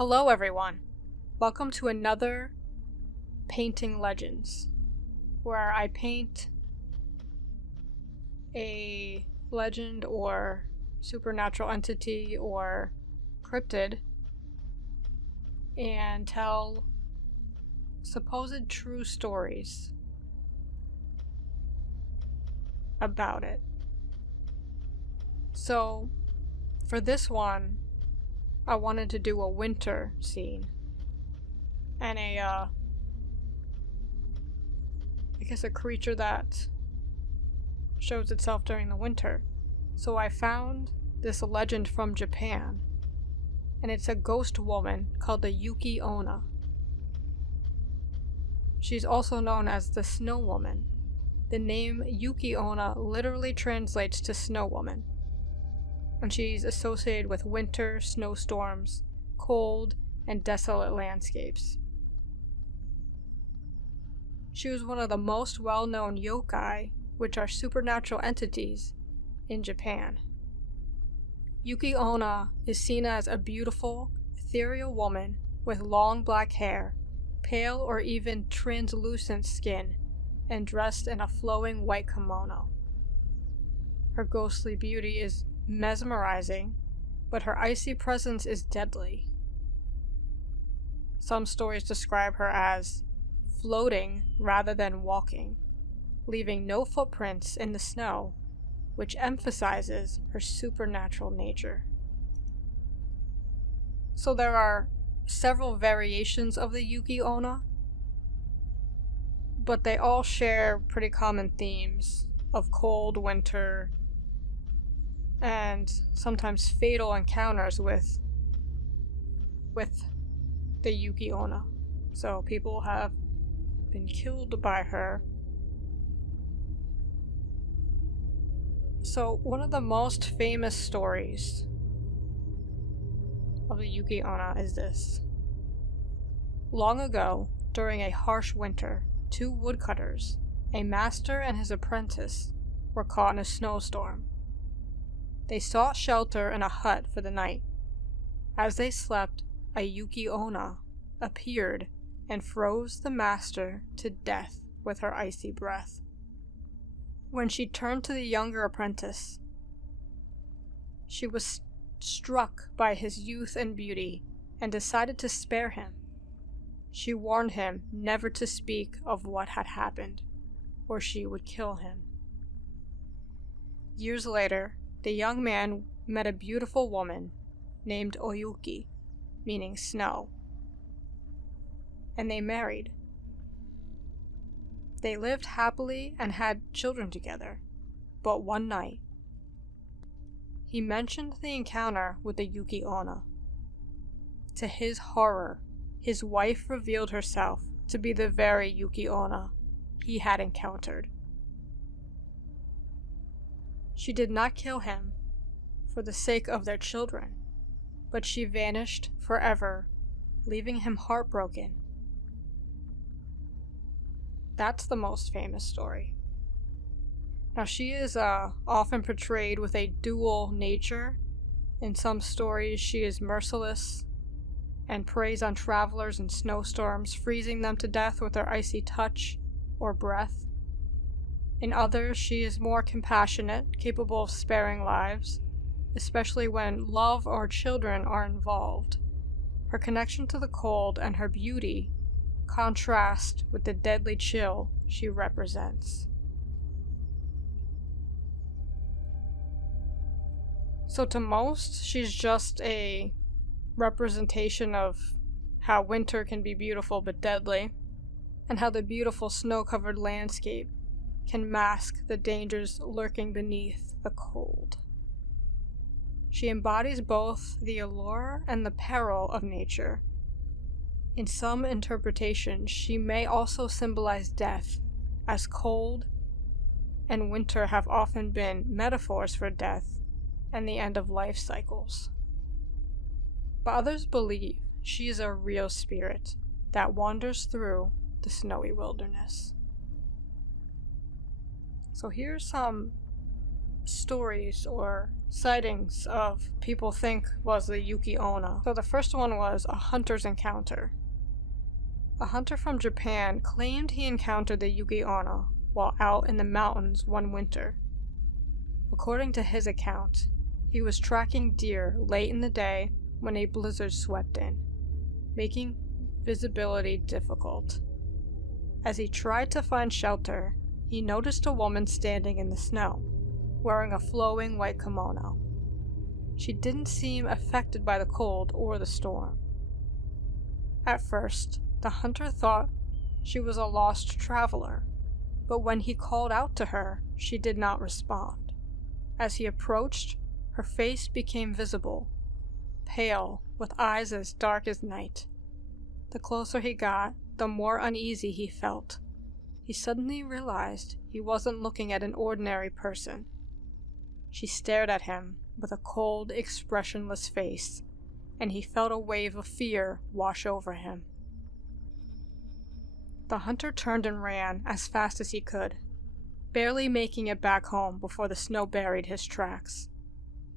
Hello everyone, welcome to another Painting Legends, where I paint a legend or supernatural entity or cryptid and tell supposed true stories about it. So, for this one, I wanted to do a winter scene and I guess a creature that shows itself during the winter. So I found this legend from Japan, and it's a ghost woman called the Yuki-onna. She's also known as the Snow Woman. The name Yuki-onna literally translates to Snow Woman, and she's associated with winter, snowstorms, cold, and desolate landscapes. She was one of the most well-known yokai, which are supernatural entities, in Japan. Yuki-onna is seen as a beautiful, ethereal woman with long black hair, pale or even translucent skin, and dressed in a flowing white kimono. Her ghostly beauty is mesmerizing, but her icy presence is deadly. Some stories describe her as floating rather than walking, leaving no footprints in the snow, which emphasizes her supernatural nature. So there are several variations of the Yuki-onna, but they all share pretty common themes of cold winter and sometimes fatal encounters with the Yuki-onna. So people have been killed by her. So one of the most famous stories of the Yuki-onna is this. Long ago, during a harsh winter, two woodcutters, a master and his apprentice, were caught in a snowstorm. They sought shelter in a hut for the night. As they slept, a Yuki-onna appeared and froze the master to death with her icy breath. When she turned to the younger apprentice, she was struck by his youth and beauty and decided to spare him. She warned him never to speak of what had happened, or she would kill him. Years later, the young man met a beautiful woman named Oyuki, meaning snow, and they married. They lived happily and had children together, but one night, he mentioned the encounter with the Yuki-onna. To his horror, his wife revealed herself to be the very Yuki-onna he had encountered. She did not kill him for the sake of their children, but she vanished forever, leaving him heartbroken. That's the most famous story. Now, she is often portrayed with a dual nature. In some stories, she is merciless and preys on travelers in snowstorms, freezing them to death with her icy touch or breath. In others, she is more compassionate, capable of sparing lives, especially when love or children are involved. Her connection to the cold and her beauty contrast with the deadly chill she represents. So to most, she's just a representation of how winter can be beautiful but deadly, and how the beautiful snow-covered landscape can mask the dangers lurking beneath the cold. She embodies both the allure and the peril of nature. In some interpretations, she may also symbolize death, as cold and winter have often been metaphors for death and the end of life cycles. But others believe she is a real spirit that wanders through the snowy wilderness. So here's some stories or sightings of people think was the Yuki-onna. So the first one was a hunter's encounter. A hunter from Japan claimed he encountered the Yuki-onna while out in the mountains one winter. According to his account, he was tracking deer late in the day when a blizzard swept in, making visibility difficult. As he tried to find shelter, he noticed a woman standing in the snow, wearing a flowing white kimono. She didn't seem affected by the cold or the storm. At first, the hunter thought she was a lost traveler, but when he called out to her, she did not respond. As he approached, her face became visible, pale, with eyes as dark as night. The closer he got, the more uneasy he felt. He suddenly realized he wasn't looking at an ordinary person. She stared at him with a cold, expressionless face, and he felt a wave of fear wash over him. The hunter turned and ran as fast as he could, barely making it back home before the snow buried his tracks.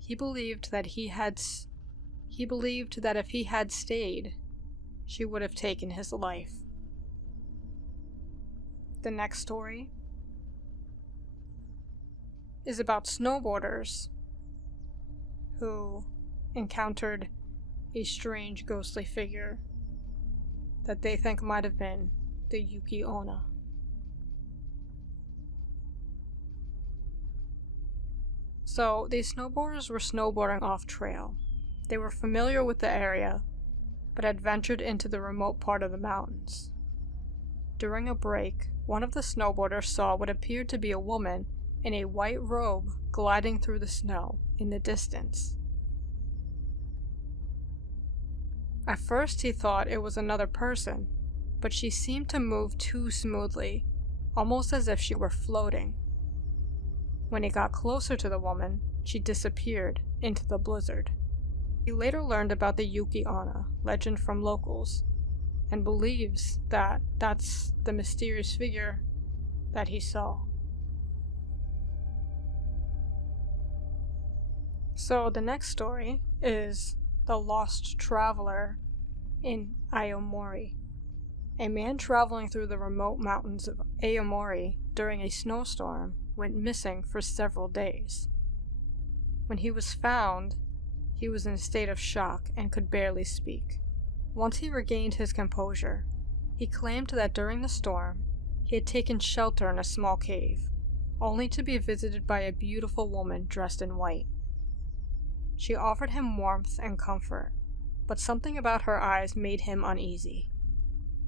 He believed that if he had stayed, she would have taken his life. The next story is about snowboarders who encountered a strange ghostly figure that they think might have been the Yuki-onna. So, these snowboarders were snowboarding off trail. They were familiar with the area, but had ventured into the remote part of the mountains. During a break, one of the snowboarders saw what appeared to be a woman in a white robe gliding through the snow in the distance. At first he thought it was another person, but she seemed to move too smoothly, almost as if she were floating. When he got closer to the woman, she disappeared into the blizzard. He later learned about the Yuki-onna legend from locals, and believes that that's the mysterious figure that he saw. So the next story is the lost traveler in Aomori. A man traveling through the remote mountains of Aomori during a snowstorm went missing for several days. When he was found, he was in a state of shock and could barely speak. Once he regained his composure, he claimed that during the storm, he had taken shelter in a small cave, only to be visited by a beautiful woman dressed in white. She offered him warmth and comfort, but something about her eyes made him uneasy.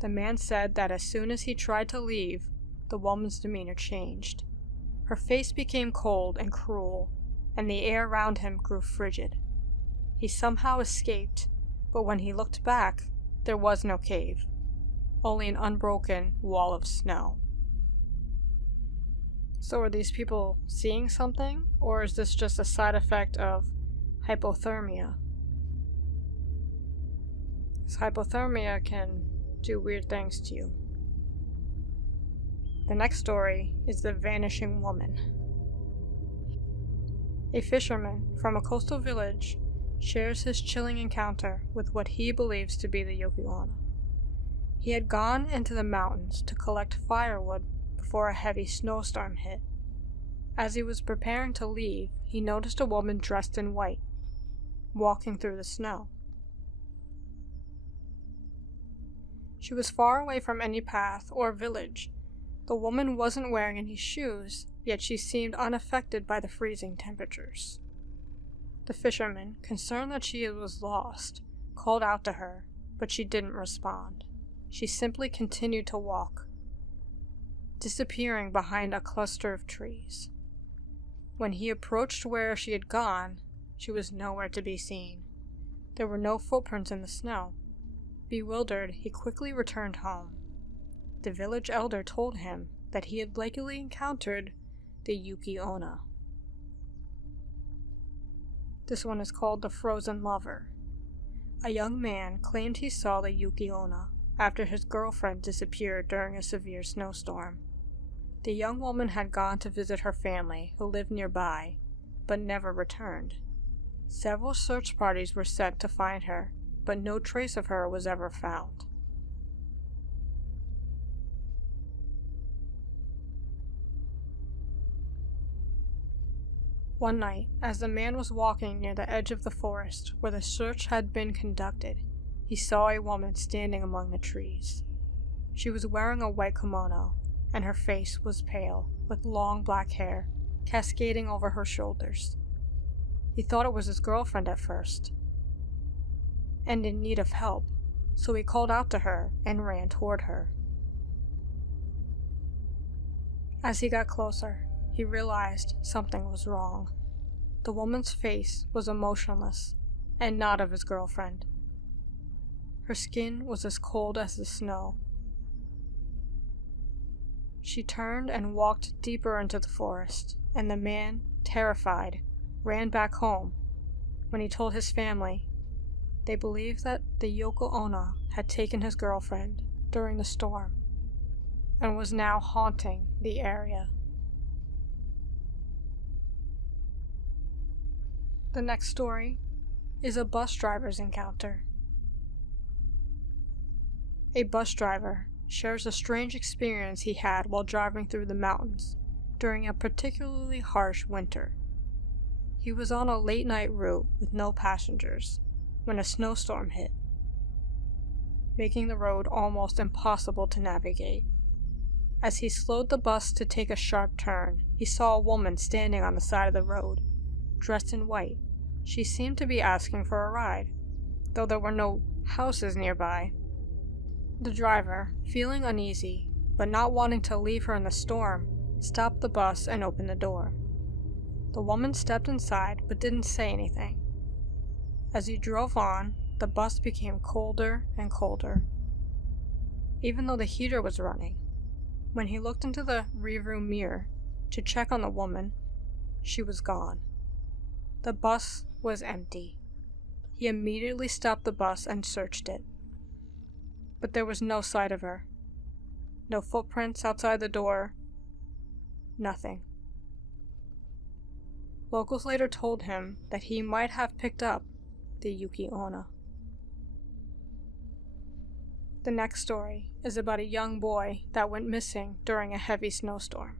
The man said that as soon as he tried to leave, the woman's demeanor changed. Her face became cold and cruel, and the air around him grew frigid. He somehow escaped, but when he looked back, there was no cave, only an unbroken wall of snow. So are these people seeing something, or is this just a side effect of hypothermia? Because hypothermia can do weird things to you. The next story is the vanishing woman. A fisherman from a coastal village shares his chilling encounter with what he believes to be the Yuki-onna. He had gone into the mountains to collect firewood before a heavy snowstorm hit. As he was preparing to leave, he noticed a woman dressed in white, walking through the snow. She was far away from any path or village. The woman wasn't wearing any shoes, yet she seemed unaffected by the freezing temperatures. The fisherman, concerned that she was lost, called out to her, but she didn't respond. She simply continued to walk, disappearing behind a cluster of trees. When he approached where she had gone, she was nowhere to be seen. There were no footprints in the snow. Bewildered, he quickly returned home. The village elder told him that he had likely encountered the Yuki-onna. This one is called the Frozen Lover. A young man claimed he saw the Yuki-onna after his girlfriend disappeared during a severe snowstorm. The young woman had gone to visit her family, who lived nearby, but never returned. Several search parties were sent to find her, but no trace of her was ever found. One night, as the man was walking near the edge of the forest where the search had been conducted, he saw a woman standing among the trees. She was wearing a white kimono, and her face was pale, with long black hair cascading over her shoulders. He thought it was his girlfriend at first, and in need of help, so he called out to her and ran toward her. As he got closer, he realized something was wrong. The woman's face was emotionless, and not of his girlfriend. Her skin was as cold as the snow. She turned and walked deeper into the forest, and the man, terrified, ran back home. When he told his family, they believed that the Yuki-onna had taken his girlfriend during the storm and was now haunting the area. The next story is a bus driver's encounter. A bus driver shares a strange experience he had while driving through the mountains during a particularly harsh winter. He was on a late-night route with no passengers when a snowstorm hit, making the road almost impossible to navigate. As he slowed the bus to take a sharp turn, he saw a woman standing on the side of the road, dressed in white. She seemed to be asking for a ride, though there were no houses nearby. The driver, feeling uneasy, but not wanting to leave her in the storm, stopped the bus and opened the door. The woman stepped inside but didn't say anything. As he drove on, the bus became colder and colder, even though the heater was running. When he looked into the rearview mirror to check on the woman, she was gone. The bus was empty. He immediately stopped the bus and searched it. But there was no sight of her. No footprints outside the door. Nothing. Locals later told him that he might have picked up the Yuki-onna. The next story is about a young boy that went missing during a heavy snowstorm.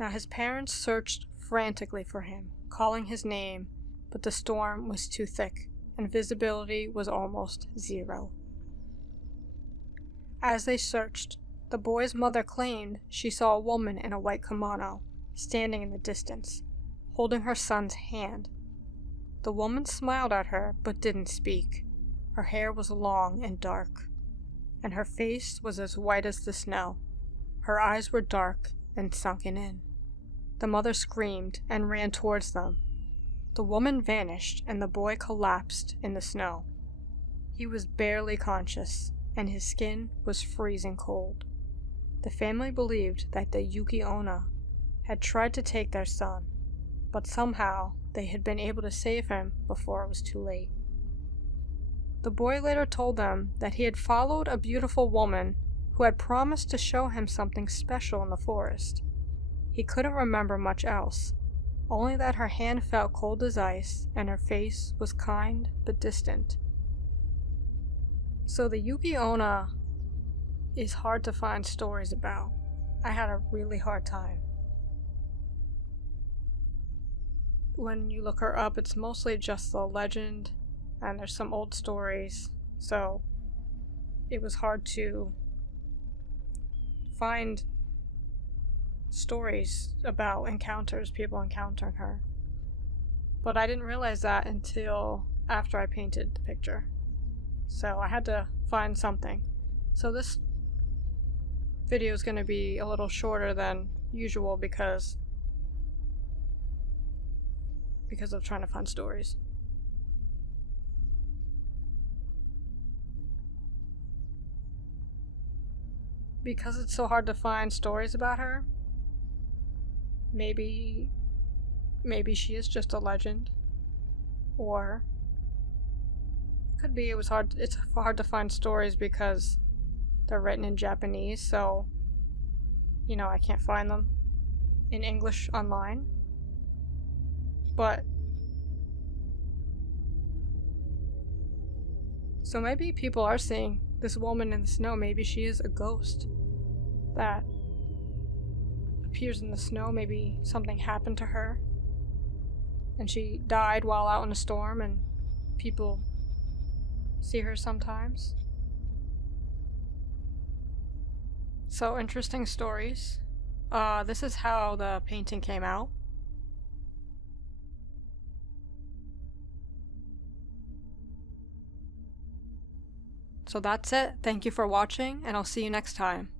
Now his parents searched frantically for him, calling his name, but the storm was too thick and visibility was almost zero. As they searched, the boy's mother claimed she saw a woman in a white kimono standing in the distance, holding her son's hand. The woman smiled at her but didn't speak. Her hair was long and dark, and her face was as white as the snow. Her eyes were dark and sunken in. The mother screamed and ran towards them. The woman vanished and the boy collapsed in the snow. He was barely conscious, and his skin was freezing cold. The family believed that the Yuki-onna had tried to take their son, but somehow they had been able to save him before it was too late. The boy later told them that he had followed a beautiful woman who had promised to show him something special in the forest. He couldn't remember much else, only that her hand felt cold as ice and her face was kind but distant. So the Yuki-onna is hard to find stories about. I had a really hard time. When you look her up, it's mostly just the legend, and there's some old stories, so it was hard to find stories about encounters, people encountering her. But I didn't realize that until after I painted the picture. So I had to find something. So this video is going to be a little shorter than usual because of trying to find stories. Because it's so hard to find stories about her, maybe she is just a legend, or could be it's hard to find stories because they're written in Japanese, so I can't find them in English online. But so maybe people are seeing this woman in the snow. Maybe she is a ghost that appears in the snow. Maybe something happened to her and she died while out in a storm, and people see her sometimes. So interesting stories. This is how the painting came out. So that's it. Thank you for watching, and I'll see you next time.